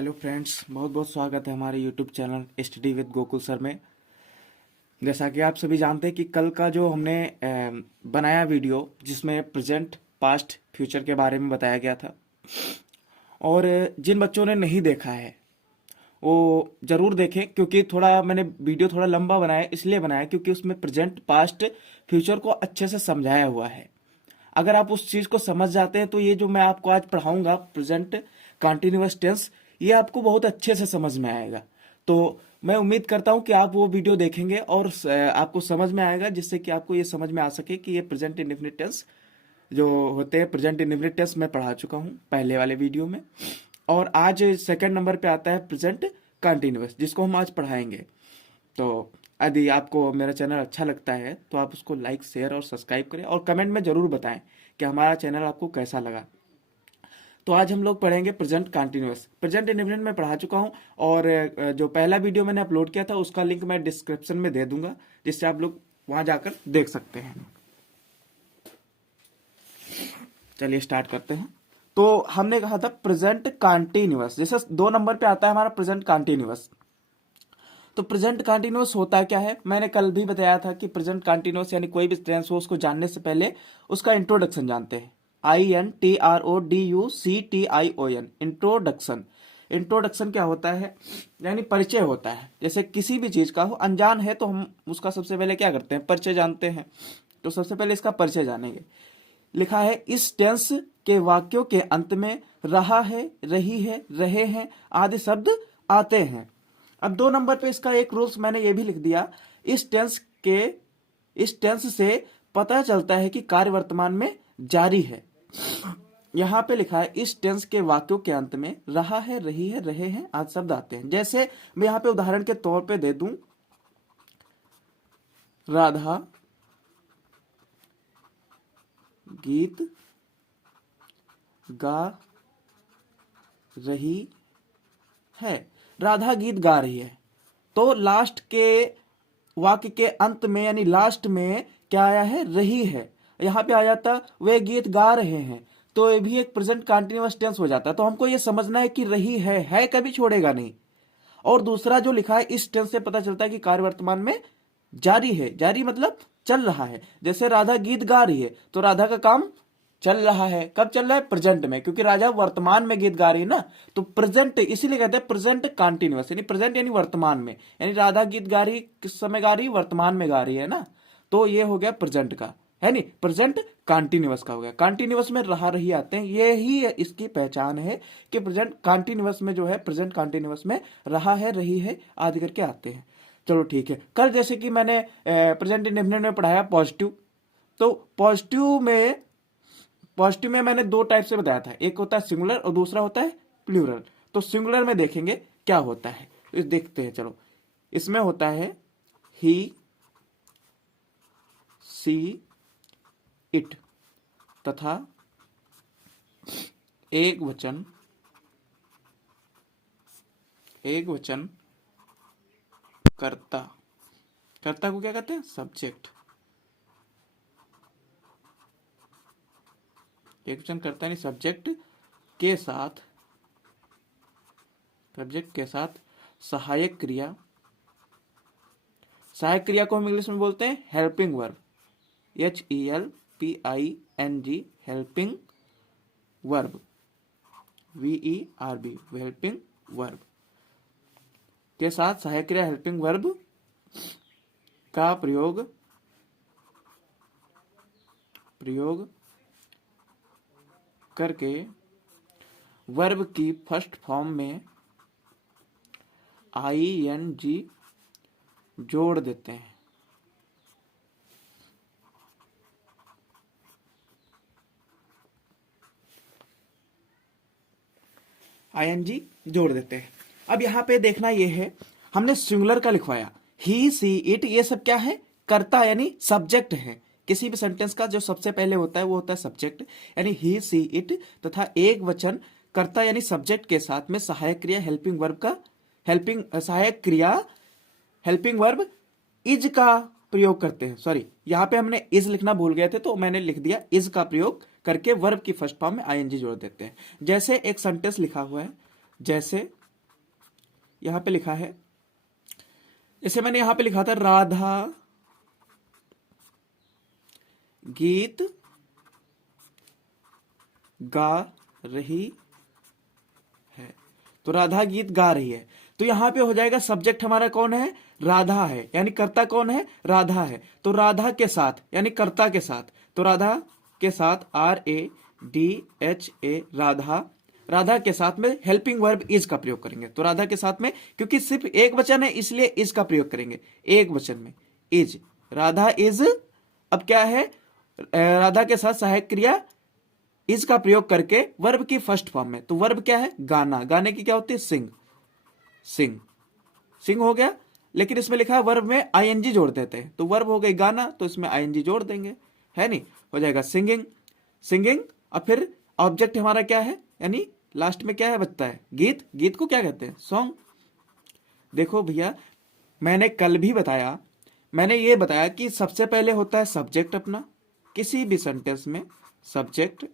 Hello friends, बहुत बहुत स्वागत है हमारे YouTube channel study with Gokul sir में। जैसा कि आप सभी जानते हैं कि कल का जो हमने बनाया वीडियो जिसमें प्रेजेंट पास्ट फ्यूचर के बारे में बताया गया था, और जिन बच्चों ने नहीं देखा है वो ज़रूर देखें, क्योंकि थोड़ा मैंने वीडियो थोड़ा लंबा बनाया, इसलिए बनाया क्योंकि उसमें प्रेजेंट पास्ट फ्यूचर को अच्छे से समझाया हुआ है। अगर आप उस चीज़ को समझ जाते हैं तो ये जो मैं आपको आज पढ़ाऊंगा प्रेजेंट कंटिन्यूअस टेंस, ये आपको बहुत अच्छे से समझ में आएगा। तो मैं उम्मीद करता हूं कि आप वो वीडियो देखेंगे और आपको समझ में आएगा, जिससे कि आपको ये समझ में आ सके कि ये प्रेजेंट इंडेफिनिट टेंस जो होते हैं, प्रेजेंट इंडेफिनिट टेंस मैं पढ़ा चुका हूं पहले वाले वीडियो में। और आज सेकंड नंबर पे आता है प्रेजेंट कंटिन्यूअस, जिसको हम आज पढ़ाएंगे। तो यदि आपको मेरा चैनल अच्छा लगता है तो आप उसको लाइक, शेयर और सब्सक्राइब करें, और कमेंट में ज़रूर बताएं कि हमारा चैनल आपको कैसा लगा। तो आज हम लोग पढ़ेंगे प्रेजेंट कंटिन्यूअस। प्रेजेंट इंडेफिनिट में पढ़ा चुका हूं, और जो पहला वीडियो मैंने अपलोड किया था उसका लिंक मैं डिस्क्रिप्शन में दे दूंगा, जिससे आप लोग वहां जाकर देख सकते हैं। चलिए स्टार्ट करते हैं। तो हमने कहा था प्रेजेंट कंटिन्यूअस, जैसे 2 नंबर पे आता है हमारा प्रेजेंट कंटिन्यूअस। तो प्रेजेंट कंटिन्यूअस होता क्या है, मैंने कल भी बताया था कि प्रेजेंट कंटिन्यूअस यानी कोई भी टेंस हो उसको जानने से पहले उसका इंट्रोडक्शन जानते हैं। INTRODUCTION, introduction. इंट्रोडक्शन क्या होता है, यानी परिचय होता है। जैसे किसी भी चीज का हो, अनजान है तो हम उसका सबसे पहले क्या करते हैं, परिचय जानते हैं। तो सबसे पहले इसका परिचय जानेंगे। लिखा है इस टेंस के वाक्यों के अंत में रहा है, रही है, रहे हैं आदि शब्द आते हैं। अब 2 नंबर पे इसका एक रूल्स मैंने ये भी लिख दिया, इस टेंस से पता चलता है कि कार्य वर्तमान में जारी है। यहां पे लिखा है इस टेंस के वाक्यों के अंत में रहा है, रही है, रहे हैं आदि शब्द आते हैं। जैसे मैं यहां पे उदाहरण के तौर पे दे दूं, राधा गीत गा रही है। राधा गीत गा रही है, तो लास्ट के वाक्य के अंत में यानी लास्ट में क्या आया है, रही है। यहां पे आ जाता वे गीत गा रहे हैं, तो ये भी एक प्रेजेंट कंटिन्यूअस टेंस हो जाता है। तो हमको ये समझना है कि रही है कभी छोड़ेगा नहीं। और दूसरा जो लिखा है इस टेंस से पता चलता है कि कार्य वर्तमान में जारी है। जारी मतलब चल रहा है। जैसे राधा गीत गा रही है तो राधा का काम चल रहा है। कब चल रहा है, प्रेजेंट में, क्योंकि राजा वर्तमान में गीत गा रही है ना। तो प्रेजेंट इसीलिए कहते हैं प्रेजेंट कंटिन्यूअस, यानी प्रेजेंट यानी वर्तमान में, यानी राधा गीत गा रही किस समय गा रही, वर्तमान में गा रही है ना। तो ये हो गया प्रेजेंट का, है नहीं, प्रेजेंट कंटिन्यूअस का हो गया। कंटिन्यूअस में रहा रही आते हैं, ये ही इसकी पहचान है कि प्रेजेंट कंटिन्यूअस में जो है, प्रेजेंट कंटिन्यूअस में रहा है, रही है आदि करके आते हैं। चलो ठीक है। कल जैसे कि मैंने प्रेजेंट इंडेफिनिट में पढ़ाया पॉजिटिव, तो पॉजिटिव में मैंने 2 टाइप से बताया था, एक होता है सिंगुलर और दूसरा होता है प्लूरल। तो सिंगुलर में देखेंगे क्या होता है, तो देखते हैं। चलो, इसमें होता है ही, सी, इट तथा एक वचन कर्ता। कर्ता को क्या कहते हैं, सब्जेक्ट। एक वचन कर्ता यानी सब्जेक्ट के साथ सहायक क्रिया। सहायक क्रिया को हम इंग्लिश में बोलते हैं helping verb, HELPING, helping verb, VERB, helping verb के साथ सहायक क्रिया हेल्पिंग वर्ब का प्रयोग करके वर्ब की फर्स्ट फॉर्म में ING जोड़ देते हैं। ING जोड़ देते हैं। अब यहां पे देखना यह है, हमने सिंगुलर का लिखवाया, ही, सी, इट, ये सब क्या है, कर्ता यानी सब्जेक्ट है। किसी भी सेंटेंस का जो सबसे पहले होता है वो होता है सब्जेक्ट, यानी ही, सी, इट तथा एक वचन कर्ता यानी सब्जेक्ट के साथ में सहायक क्रिया हेल्पिंग वर्ब इज का प्रयोग करते हैं। सॉरी, यहां पे हमने इज लिखना भूल गए थे, तो मैंने लिख दिया इज का प्रयोग करके वर्ब की फर्स्ट फॉर्म में ING जोड़ देते हैं। जैसे एक सेंटेंस लिखा हुआ है, जैसे यहां पे लिखा है, जैसे मैंने यहां पे लिखा था राधा गीत गा रही है, तो राधा गीत गा रही है, तो यहां पे हो जाएगा सब्जेक्ट हमारा कौन है, राधा है, यानी कर्ता कौन है, राधा है। तो राधा के साथ यानी कर्ता के साथ, तो राधा के साथ RADHA राधा, राधा के साथ में हेल्पिंग वर्ब इज का प्रयोग करेंगे। तो राधा के साथ में, क्योंकि सिर्फ एक वचन है इसलिए इज का प्रयोग करेंगे, एक वचन में इज, राधा इज। अब क्या है, राधा के साथ सहायक क्रिया इज का प्रयोग करके वर्ब की फर्स्ट फॉर्म में, तो वर्ब क्या है, गाना, गाने की क्या होती है, सिंग, सिंग, सिंग हो गया। लेकिन इसमें लिखा है वर्ब में आईएनजी जोड़ देते हैं, तो वर्ब हो गई गाना, तो इसमें आईएनजी जोड़ देंगे, है नहीं, हो जाएगा सिंगिंग, सिंगिंग। और फिर ऑब्जेक्ट हमारा क्या है, यानी लास्ट में क्या है बचता है, गीत, गीत को क्या कहते हैं, सॉन्ग। देखो भैया, मैंने कल भी बताया, मैंने ये बताया कि सबसे पहले होता है सब्जेक्ट अपना, किसी भी सेंटेंस में सब्जेक्ट,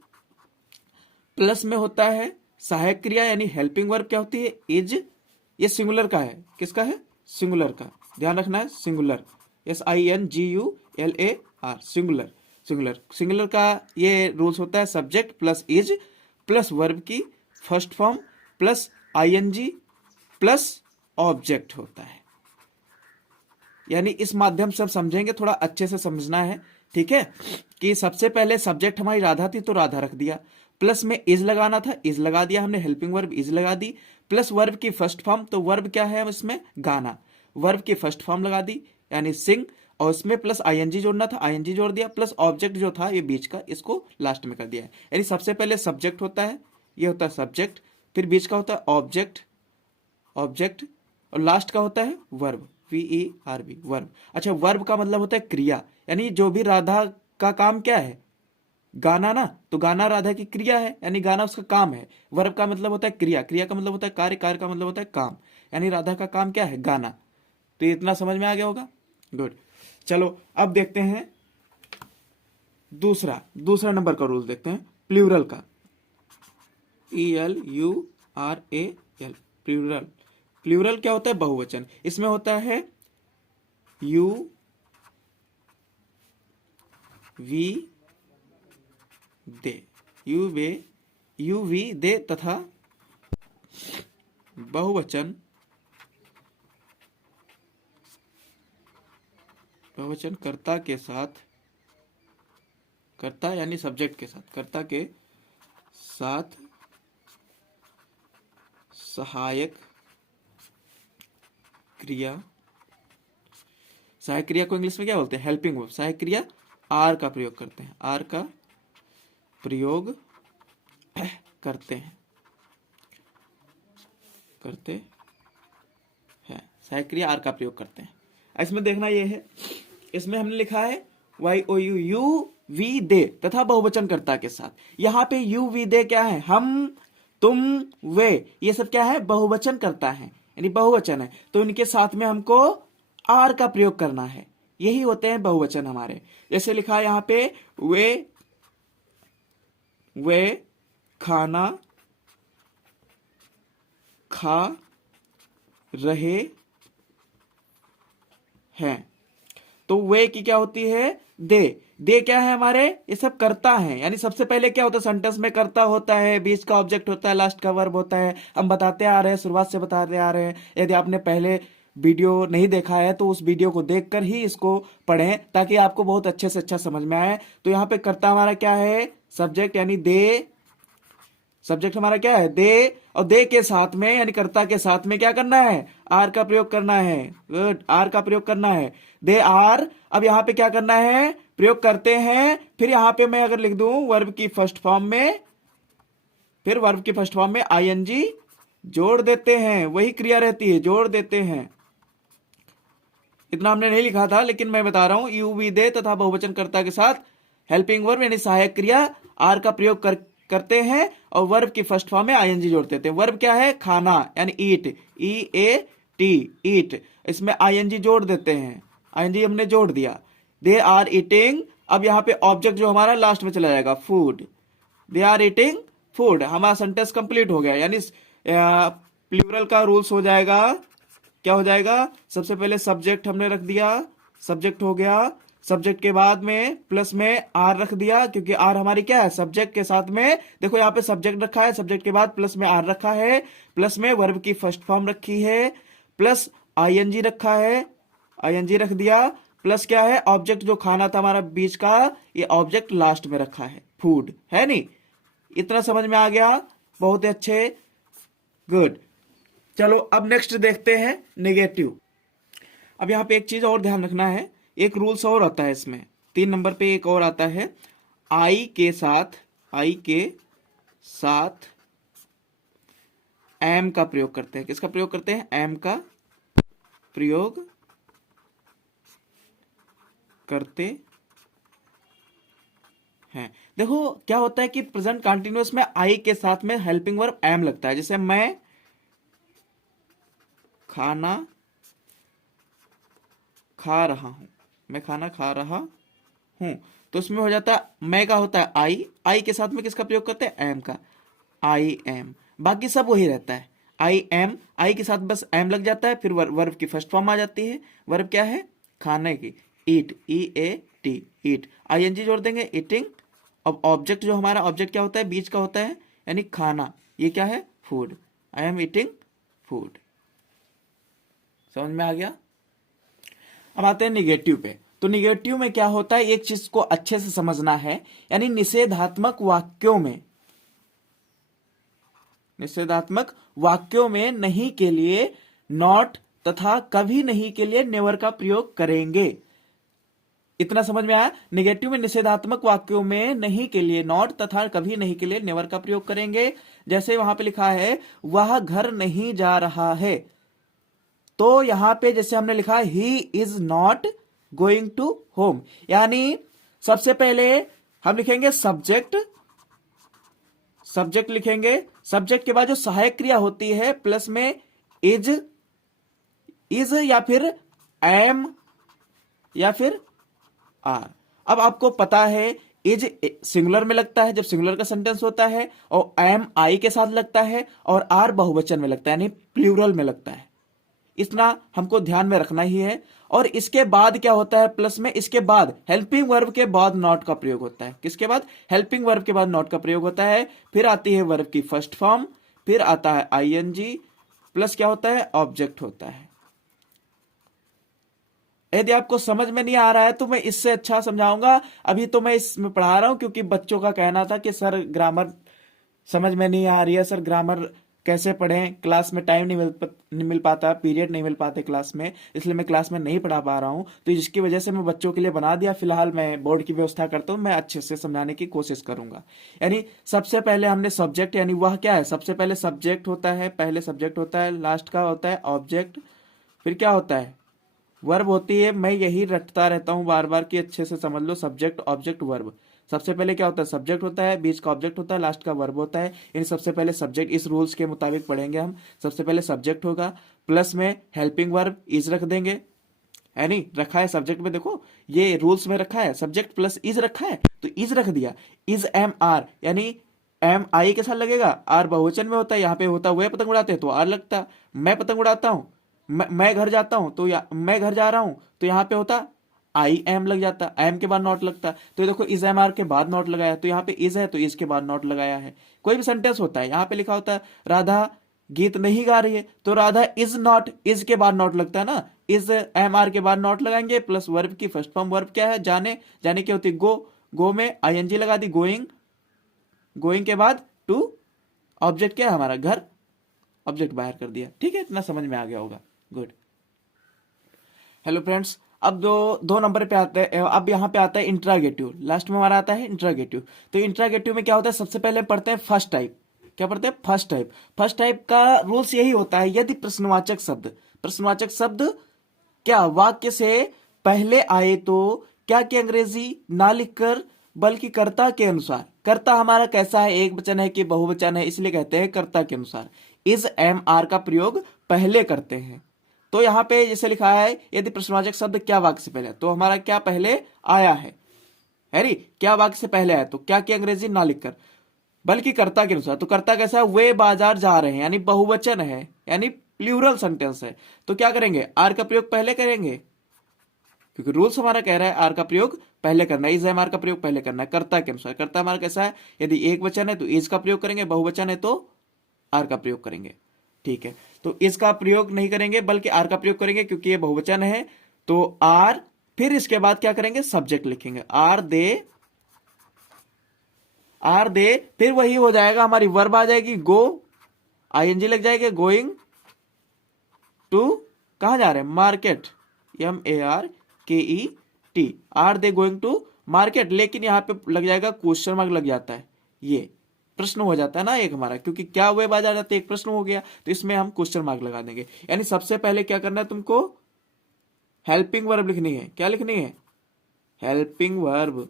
प्लस में होता है सहायक क्रिया यानी हेल्पिंग वर्ब क्या होती है, इज। ये सिंगुलर का है, किसका है, सिंगुलर का, ध्यान रखना है, singular, SINGULAR, singular, singular, singular का ये रूल्स होता है, subject plus is plus verb की first form plus ING plus object होता है। यानी इस माध्यम से हम समझेंगे, थोड़ा अच्छे से समझना है, ठीक है, कि सबसे पहले सब्जेक्ट हमारी राधा थी तो राधा रख दिया, प्लस में इज लगाना था, इज लगा दिया हमने, हेल्पिंग वर्ब इज लगा दी, प्लस वर्ब की फर्स्ट फॉर्म, तो वर्ब क्या है इसमें, गाना, वर्ब की फर्स्ट फॉर्म लगा दी यानी सिंग, और उसमें प्लस ING जोड़ना था, ING जोड़ दिया, प्लस ऑब्जेक्ट जो था ये बीच का, इसको लास्ट में कर दिया है। यानी सबसे पहले सब्जेक्ट होता है, ये होता है सब्जेक्ट, फिर बीच का होता है ऑब्जेक्ट, ऑब्जेक्ट, और लास्ट का होता है वर्ब, VERB, वर्ब। अच्छा, वर्ब का मतलब होता है क्रिया, यानी जो भी राधा का काम क्या है, गाना ना, तो गाना राधा की क्रिया है, यानी गाना उसका काम है। वर्ब का मतलब होता है क्रिया, क्रिया का मतलब होता है कार्य, कार्य का मतलब होता है काम, यानी राधा का काम क्या है, गाना। तो ये इतना समझ में आ गया होगा, गुड। चलो अब देखते हैं दूसरा नंबर का रूल देखते हैं, प्लूरल का, PLURAL, प्लूरल। प्लूरल क्या होता है, बहुवचन, इसमें होता है you we they, you we they तथा बहुवचन कर्ता के साथ, कर्ता यानी सब्जेक्ट के साथ, कर्ता के साथ सहायक क्रिया, सहायक क्रिया को इंग्लिश में क्या बोलते हैं, हेल्पिंग वर्ब, सहायक क्रिया आर का प्रयोग करते हैं, आर का प्रयोग करते हैं, सहायक क्रिया आर का प्रयोग करते हैं। इसमें देखना ये है, इसमें हमने लिखा है YOU, यू वी दे तथा बहुवचन कर्ता के साथ। यहां पे यू वी दे क्या है, हम, तुम, वे, ये सब क्या है, बहुवचन करता है, यानी बहुवचन है, तो इनके साथ में हमको आर का प्रयोग करना है, यही होते हैं बहुवचन हमारे। जैसे लिखा है यहां पे, वे खाना खा रहे हैं, तो वे की क्या होती है, दे क्या है हमारे, ये सब करता है, यानी सबसे पहले क्या होता है, सेंटेंस में करता होता है, बीच का ऑब्जेक्ट होता है, लास्ट का वर्ब होता है। हम बताते आ रहे हैं, शुरुआत से बताते आ रहे हैं, यदि आपने पहले वीडियो नहीं देखा है तो उस वीडियो को देखकर ही इसको पढ़ें, ताकि आपको बहुत अच्छे से अच्छा समझ में आए। तो यहाँ पे कर्ता हमारा क्या है, सब्जेक्ट, यानी दे, सब्जेक्ट हमारा क्या है, दे, और दे के साथ में यानी कर्ता के साथ में क्या करना है, आर का प्रयोग करना है, गुड, आर का प्रयोग करना है, दे आर। अब यहाँ पे क्या करना है, प्रयोग करते हैं, फिर यहाँ पे मैं अगर लिख दूं वर्ब की फर्स्ट फॉर्म में, फिर वर्ब की फर्स्ट फॉर्म में ING जोड़ देते हैं, वही क्रिया रहती है, जोड़ देते हैं। इतना हमने नहीं लिखा था, लेकिन मैं बता रहा हूं, यू वी दे तथा बहुवचन कर्ता के साथ हेल्पिंग वर्ब यानी सहायक क्रिया आर का प्रयोग करते हैं, और वर्ब की फर्स्ट फॉर्म में ING जोड़ देते हैं। वर्ब क्या है, खाना, यानी ईट, EAT, ईट, इसमें ING जोड़ देते हैं, ING हमने जोड़ दिया, दे आर ईटिंग। अब यहाँ पे ऑब्जेक्ट जो हमारा लास्ट में चला जाएगा, food, they are eating food, हमारा सेंटेंस कंप्लीट हो गया, यानी प्लूरल का रूल्स हो जाएगा, क्या हो जाएगा, सबसे पहले सब्जेक्ट हमने रख दिया, सब्जेक्ट हो गया, सब्जेक्ट के बाद में प्लस में आर रख दिया, क्योंकि आर हमारी क्या है, सब्जेक्ट के साथ में, देखो यहाँ पे सब्जेक्ट रखा है, सब्जेक्ट के बाद प्लस में आर रखा है, प्लस में वर्ब की फर्स्ट फॉर्म रखी है, प्लस आईएनजी रखा है, आईएनजी रख दिया, प्लस क्या है, ऑब्जेक्ट जो खाना था हमारा बीच का, ये ऑब्जेक्ट लास्ट में रखा है, फूड है नहीं। इतना समझ में आ गया, बहुत ही अच्छे, गुड। चलो अब नेक्स्ट देखते हैं नेगेटिव। अब यहां पे एक चीज और ध्यान रखना है, एक रूल्स और आता है इसमें, 3 नंबर पे एक और आता है, आई के साथ एम का प्रयोग करते हैं। किसका प्रयोग करते हैं, एम का प्रयोग करते हैं। देखो क्या होता है कि प्रेजेंट कंटिन्यूअस में आई के साथ में हेल्पिंग वर्ब एम लगता है, जैसे मैं खाना खा रहा हूं, मैं खाना खा रहा हूं, तो उसमें हो जाता है मैं का होता है आई, आई के साथ में किसका प्रयोग करते हैं, एम का, आई एम, बाकी सब वही रहता है, आई एम, आई के साथ बस एम लग जाता है, फिर वर्ब की फर्स्ट फॉर्म आ जाती है, वर्ब क्या है, खाने की, ईट, ई ए टी, ईट, आईएनजी जोड़ देंगे, ईटिंग। अब ऑब्जेक्ट जो हमारा ऑब्जेक्ट क्या होता है, बीच का होता है, यानी खाना, ये क्या है, food, I am eating food. समझ में आ गया। अब आते हैं निगेटिव पे। तो निगेटिव में क्या होता है, एक चीज को अच्छे से समझना है, यानी निषेधात्मक वाक्यों में, निषेधात्मक वाक्यों में नहीं के लिए नॉट तथा कभी नहीं के लिए नेवर का प्रयोग करेंगे। इतना समझ में आया। नेगेटिव में निषेधात्मक वाक्यों में नहीं के लिए नॉट तथा कभी नहीं के लिए नेवर का प्रयोग करेंगे। जैसे वहां पे लिखा है वह घर नहीं जा रहा है, तो यहां पे जैसे हमने लिखा he is not going to home, यानी सबसे पहले हम लिखेंगे सब्जेक्ट, सब्जेक्ट लिखेंगे, सब्जेक्ट के बाद जो सहायक क्रिया होती है प्लस में इज, इज या फिर एम या फिर आर। अब आपको पता है इज सिंगुलर में लगता है जब सिंगुलर का सेंटेंस होता है, और एम आई के साथ लगता है, और आर बहुवचन में लगता है यानी प्लूरल में लगता है। इतना हमको ध्यान में रखना ही है। और इसके बाद क्या होता है, प्लस में इसके बाद हेल्पिंग वर्ब के बाद नॉट का प्रयोग होता है। किसके बाद, हेल्पिंग वर्ब के बाद नॉट का प्रयोग होता है। फिर आती है वर्ब की फर्स्ट फॉर्म, फिर आता है आईएनजी, प्लस क्या होता है, ऑब्जेक्ट होता है। यदि आपको समझ में नहीं आ रहा है तो मैं इससे अच्छा समझाऊंगा। अभी तो मैं इसमें पढ़ा रहा हूं क्योंकि बच्चों का कहना था कि सर ग्रामर समझ में नहीं आ रही है, सर ग्रामर कैसे पढ़ें, क्लास में टाइम नहीं मिल पाता, पीरियड नहीं मिल पाते क्लास में, इसलिए मैं क्लास में नहीं पढ़ा पा रहा हूं। तो जिसकी वजह से मैं बच्चों के लिए बना दिया। फिलहाल मैं बोर्ड की व्यवस्था करता हूं, मैं अच्छे से समझाने की कोशिश करूंगा। यानी सबसे पहले हमने सब्जेक्ट, यानी वह क्या है, सबसे पहले सब्जेक्ट होता है, पहले सब्जेक्ट होता है, लास्ट का होता है ऑब्जेक्ट, फिर क्या होता है, वर्ब होती है। मैं यही रटता रहता हूं बार बार कि अच्छे से समझ लो, सब्जेक्ट ऑब्जेक्ट वर्ब। सबसे पहले क्या होता है, सब्जेक्ट होता है, बीच का ऑब्जेक्ट होता है, लास्ट का वर्ब होता है। इन सबसे पहले सब्जेक्ट, इस रूल्स के मुताबिक पढ़ेंगे हम। सबसे पहले सब्जेक्ट होगा, प्लस में हेल्पिंग वर्ब इज रख देंगे, है नहीं, रखा है सब्जेक्ट में, देखो ये रूल्स में रखा है, सब्जेक्ट प्लस इज रखा है तो इज रख दिया। इज एम आर, यानी एम आई के साथ लगेगा, आर बहुवचन में होता है, यहाँ पे होता हुए पतंग उड़ाते हैं तो आर लगता। मैं पतंग उड़ाता हूं, मैं घर जाता हूं तो मैं घर जा रहा हूं तो यहाँ पे होता आई एम लग जाता, एम के बाद नॉट लगता। तो ये देखो इज एम आर के बाद नॉट लगाया, तो यहाँ पे इज है तो इज के बाद नॉट लगाया है। कोई भी सेंटेंस होता है, यहाँ पे लिखा होता है राधा गीत नहीं गा रही है तो राधा इज नॉट, इज के बाद नॉट लगता है ना, इज एम आर के बाद नॉट लगाएंगे, प्लस वर्ब की फर्स्ट फॉर्म वर्ब क्या है, जाने, जाने की होती गो, गो में आईएनजी लगा दी, गोइंग, गोइंग के बाद टू, ऑब्जेक्ट क्या है हमारा घर, ऑब्जेक्ट बाहर कर दिया। ठीक है, इतना समझ में आ गया होगा, गुड। हेलो फ्रेंड्स, अब दो नंबर पे आता है, अब यहाँ पे आता है इंट्रागेटिव, लास्ट में हमारा आता है इंट्रागेटिव। तो इंट्रागेटिव में क्या होता है, सबसे पहले पढ़ते हैं फर्स्ट टाइप। क्या पढ़ते हैं, फर्स्ट टाइप। फर्स्ट टाइप का रूल्स यही होता है, यदि प्रश्नवाचक शब्द, प्रश्नवाचक शब्द क्या वाक्य से पहले आए तो क्या की अंग्रेजी ना लिखकर बल्कि कर्ता के अनुसार, कर्ता हमारा कैसा है, एक वचन है कि बहुवचन है, इसलिए कहते हैं कर्ता के अनुसार, इज एम आर का प्रयोग पहले करते हैं। तो यहां पे जैसे लिखा है यदि प्रश्नवाचक शब्द क्या वाक्य से पहले, तो हमारा क्या पहले आया है री, क्या वाक्य से पहले आया तो क्या की अंग्रेजी ना लिखकर बल्कि कर्ता के अनुसार। तो कर्ता कैसा है, वे बाजार जा रहे हैं, यानी बहुवचन है, यानी प्लूरल सेंटेंस है। तो क्या करेंगे, आर का प्रयोग पहले करेंगे, क्योंकि रूल्स हमारा कह रहा है आर का प्रयोग पहले करना है, इज एम आर का प्रयोग पहले करना है कर्ता के अनुसार। कर्ता हमारा कैसा है, यदि एक वचन है तो इज का प्रयोग करेंगे, बहुवचन है तो आर का प्रयोग करेंगे। ठीक है, तो इसका प्रयोग नहीं करेंगे बल्कि आर का प्रयोग करेंगे, क्योंकि ये बहुवचन है। तो आर, फिर इसके बाद क्या करेंगे, सब्जेक्ट लिखेंगे, आर दे, फिर वही हो जाएगा, हमारी वर्ब आ जाएगी गो, आईएनजी लग जाएगा, गोइंग टू, कहां जा रहे हैं, market, MARKET, are they going to market. लेकिन यहां पे लग जाएगा क्वेश्चन मार्क लग जाता है, ये प्रश्न हो जाता है ना एक हमारा, क्योंकि क्या वे बाजार जाते हैं, एक प्रश्न हो गया, तो इसमें हम क्वेश्चन मार्क लगा देंगे। यानी सबसे पहले क्या करना है तुमको, हेल्पिंग वर्ब लिखनी है। क्या लिखनी है, हेल्पिंग वर्ब,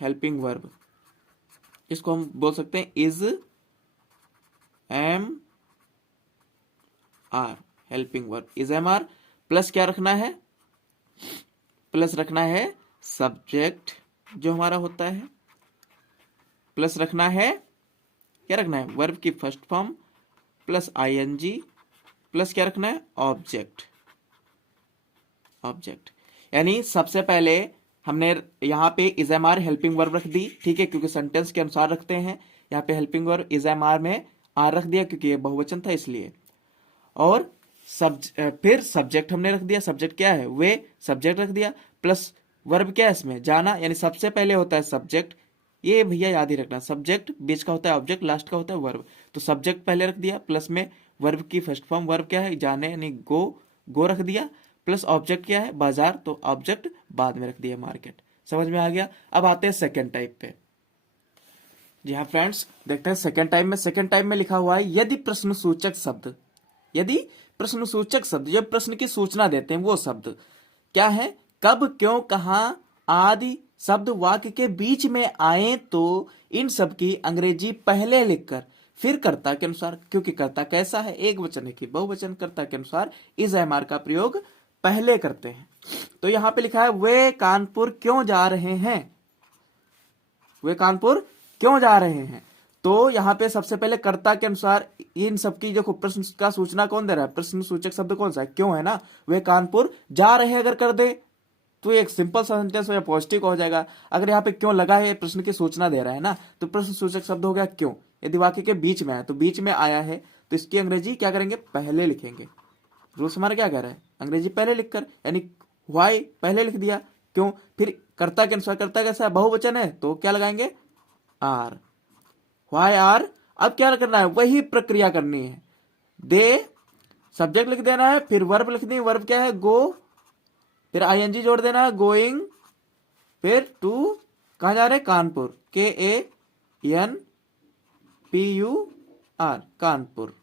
हेल्पिंग वर्ब, इसको हम बोल सकते हैं is am are, helping verb is am are. Plus क्या रखना है, प्लस रखना है सब्जेक्ट जो हमारा होता है, प्लस रखना है, क्या रखना है, वर्ब की first form, plus ING, plus क्या रखना है, ऑब्जेक्ट, ऑब्जेक्ट। यानी सबसे पहले हमने यहां पे is am are helping verb रख दी, ठीक है, क्योंकि सेंटेंस के अनुसार रखते हैं। यहाँ पे helping verb is am are में आर रख दिया, क्योंकि ये बहुवचन था इसलिए। और फिर सब्जेक्ट हमने रख दिया, सब्जेक्ट क्या है, वे, सब्जेक्ट रख दिया, प्लस वर्ब क्या है इसमें, जाना, यानी सबसे पहले होता है सब्जेक्ट। ये भैया याद ही रखना, सब्जेक्ट बीच का होता है ऑब्जेक्ट, लास्ट का होता है वर्ब। तो सब्जेक्ट पहले रख दिया, प्लस में वर्ब की फर्स्ट फॉर्म, वर्ब क्या है, जाने, यानी गो रख दिया, प्लस ऑब्जेक्ट क्या है, बाजार, तो ऑब्जेक्ट बाद में रख दिया, मार्केट। समझ में आ गया। अब आते हैं सेकेंड टाइप पे। जी हाँ फ्रेंड्स, देखते हैं सेकेंड टाइप में। सेकेंड टाइप में लिखा हुआ है, यदि प्रश्नसूचक शब्द, यदि प्रश्नसूचक शब्द, जब प्रश्न की सूचना देते हैं वो शब्द क्या है, कब, क्यों, कहां आदि शब्द वाक्य के बीच में आए तो इन सब की अंग्रेजी पहले लिखकर फिर कर्ता के अनुसार, क्योंकि कर्ता कैसा है, एक वचन है कि बहुवचन, कर्ता के अनुसार इज एम आर का प्रयोग पहले करते हैं। तो यहां पे लिखा है, वे कानपुर क्यों जा रहे हैं, वे कानपुर क्यों जा रहे हैं। तो यहां पे सबसे पहले कर्ता के अनुसार इन सबकी देखो प्रश्न का सूचना कौन दे रहा है, प्रश्न सूचक शब्द कौन सा है, क्यों है ना, वे कानपुर जा रहे हैं अगर कर दे तो एक सिंपल सेंटेंस हो या पॉजिटिव हो जाएगा। अगर यहाँ पे क्यों लगा है, प्रश्न की सूचना दे रहा है ना, तो प्रश्न सूचक शब्द हो गया क्यों। यदि वाक्य के बीच में आया तो बीच में आया है तो इसकी अंग्रेजी क्या करेंगे, पहले लिखेंगे। रूल्स हमारा क्या कह रहा है, अंग्रेजी पहले लिखकर, यानी व्हाई पहले लिख दिया, क्यों फिर कर्ता के अनुसार, कर्ता कैसा बहुवचन है तो क्या लगाएंगे, आर, व्हाई आर। अब क्या करना है, वही प्रक्रिया करनी है, दे सब्जेक्ट लिख देना है, फिर वर्ब लिखनी है, वर्ब क्या है, गो, फिर आईएनजी जोड़ देना है, गोइंग, फिर टू, कहां जा रहे हैं, Kanpur, KANPUR, Kanpur.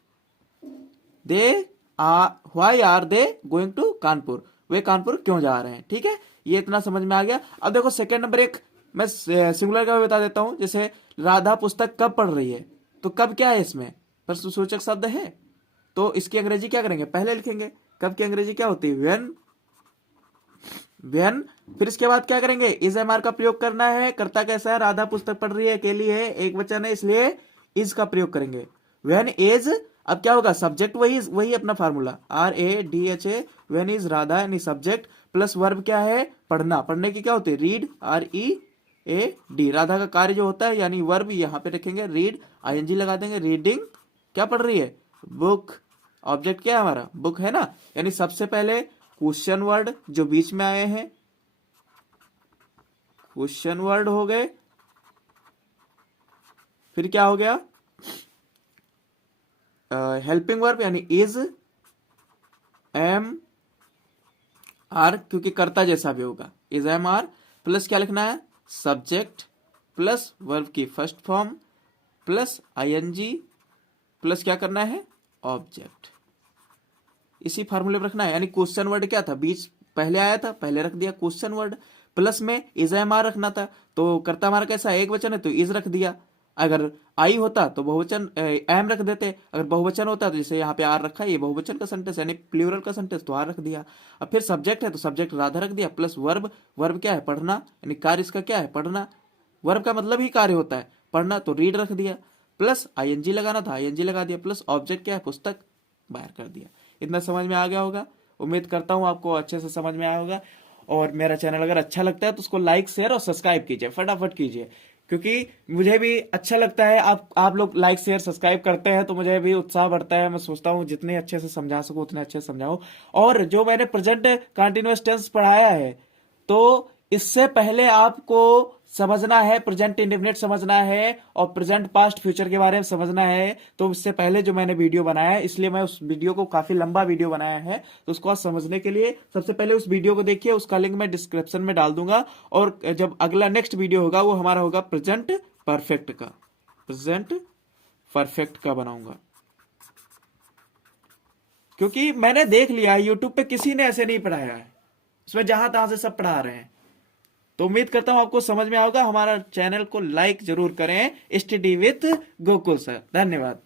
They why are they going to Kanpur, वे कानपुर क्यों जा रहे हैं। ठीक है, ये इतना समझ में आ गया। अब देखो सेकंड नंबर एक मैं सिंगुलर का बता देता हूं, जैसे राधा पुस्तक कब पढ़ रही है, तो कब क्या है इसमें, प्रश्नसूचक शब्द है, तो इसकी अंग्रेजी क्या करेंगे, पहले लिखेंगे। कब की अंग्रेजी क्या होती है, व्हेन। फिर इसके बाद क्या करेंगे, इज एम आर का प्रयोग करना है, कर्ता कैसा है, राधा पुस्तक पढ़ रही है, अकेली है, एक वचन है, इसलिए इज का प्रयोग करेंगे, व्हेन इज। अब क्या होगा, सब्जेक्ट वही अपना formula, RADHA, when is Radha, यानी सब्जेक्ट, प्लस वर्ब क्या है, पढ़ना, पढ़ने की क्या होती है, रीड, READ, राधा का कार्य जो होता है, यानी वर्ब यहां पे रखेंगे, रीड, ING लगा देंगे, रीडिंग, क्या पढ़ रही है, बुक, ऑब्जेक्ट क्या है हमारा, बुक है ना। यानी सबसे पहले क्वेश्चन वर्ड जो बीच में आए हैं, क्वेश्चन वर्ड हो गए, फिर क्या हो गया, हेल्पिंग वर्ब यानी इज एम आर, क्योंकि कर्ता जैसा भी होगा, इज एम आर, प्लस क्या लिखना है, सब्जेक्ट, प्लस वर्ब की first form, plus ING, plus क्या करना है, ऑब्जेक्ट। इसी फार्मूले में रखना है। यानी क्वेश्चन वर्ड क्या था, बीच पहले आया था, पहले रख दिया क्वेश्चन वर्ड, प्लस में इज एम आर रखना था, तो कर्ता हमारा कैसा एक वचन है तो इज रख दिया। अगर आई होता तो बहुवचन एम रख देते, अगर बहुवचन होता तो जैसे यहाँ पे आर रखा है, ये बहुवचन का सेंटेंस यानी प्लूरल का सेंटेंस, तो आर रख दिया। अब फिर सब्जेक्ट है तो सब्जेक्ट राधा रख दिया, प्लस वर्ब, वर्ब क्या है, पढ़ना, यानी कार्य इसका क्या है, पढ़ना। वर्ब का मतलब ही कार्य होता है, पढ़ना तो रीड रख दिया, प्लस आईएनजी लगाना था आईएनजी लगा दिया, प्लस ऑब्जेक्ट क्या है पुस्तक बाहर कर दिया। इतना समझ में आ गया होगा, उम्मीद करता हूँ आपको अच्छे से समझ में आया होगा। और मेरा चैनल अगर अच्छा लगता है तो उसको लाइक शेयर और सब्सक्राइब कीजिए, फटाफट कीजिए, क्योंकि मुझे भी अच्छा लगता है। आप लोग लाइक शेयर सब्सक्राइब करते हैं तो मुझे भी उत्साह बढ़ता है। मैं सोचता हूँ जितने अच्छे से समझा सकूँ उतने अच्छे से समझाऊं। और जो मैंने प्रेजेंट कंटिन्यूअस टेंस पढ़ाया है, तो इससे पहले आपको समझना है, प्रेजेंट इंडेफिनिट समझना है और प्रेजेंट पास्ट फ्यूचर के बारे में समझना है। तो इससे पहले जो मैंने वीडियो बनाया है, इसलिए मैं उस वीडियो को काफी लंबा वीडियो बनाया है, तो उसको समझने के लिए सबसे पहले उस वीडियो को देखिए, उसका लिंक मैं डिस्क्रिप्शन में डाल दूंगा। और जब अगला नेक्स्ट वीडियो होगा वो हमारा होगा प्रेजेंट परफेक्ट का, प्रेजेंट परफेक्ट का बनाऊंगा। क्योंकि मैंने देख लिया है यूट्यूब पे किसी ने ऐसे नहीं पढ़ाया है, उसमें जहां तहां से सब पढ़ा रहे हैं। तो उम्मीद करता हूं आपको समझ में आएगा। हमारा चैनल को लाइक जरूर करें, स्टडी विथ गोकुल सर। धन्यवाद।